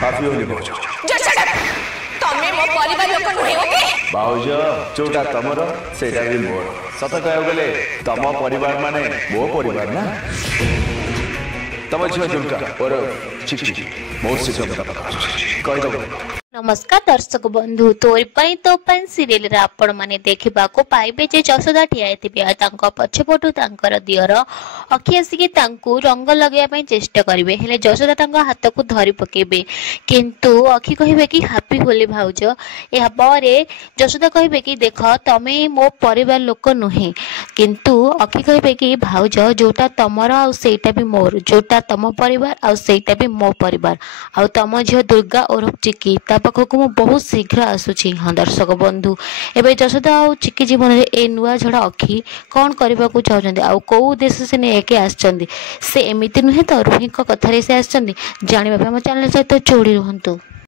माफी होली भाउज तमे मो परिवार लोक नुहे ओके भाउज जोटा तमर सेटा भी मोर सत कह गले तम परिवार माने मो परिवार ना तम झियो झुमका और चिकी मोर से झुमका कहि दो नमस्कार दर्शक बंधु तोर पाई तो पाई सीरियल रे आपण माने देखिबा को पाइबे जे जसोदा ठियाइथिबे तांको पछपटु तांकर दियर अखि आसिके तांको रंग लगेया पई चेष्टा करिवे हेले जसोदा तांको हाथ को धरि पकेबे किंतु अखि कहिबे कि हैप्पी होली भाउज या परे जसोदा कहिबे कि देख तमे मो परिवार लोक नुहे किंतु अखि कहिबे कि भाउज जोटा तमर आ सेटा भी मोर जोटा तम परिवार आ सेटा भी मो परिवार आ तम झियो दुर्गा और चिकी पाखक मु बहुत शीघ्र आसुची। हाँ दर्शक बंधु एवं जसोदा आ चिकी जीवन में ए नुआ झड़ा अखि कौन करने को चाहते आउ कौ देश से नहीं आसमती से एमती नुहे तो रुही कथार से आसमती जानवा आम चैनल सहित जोड़ी रुहतु।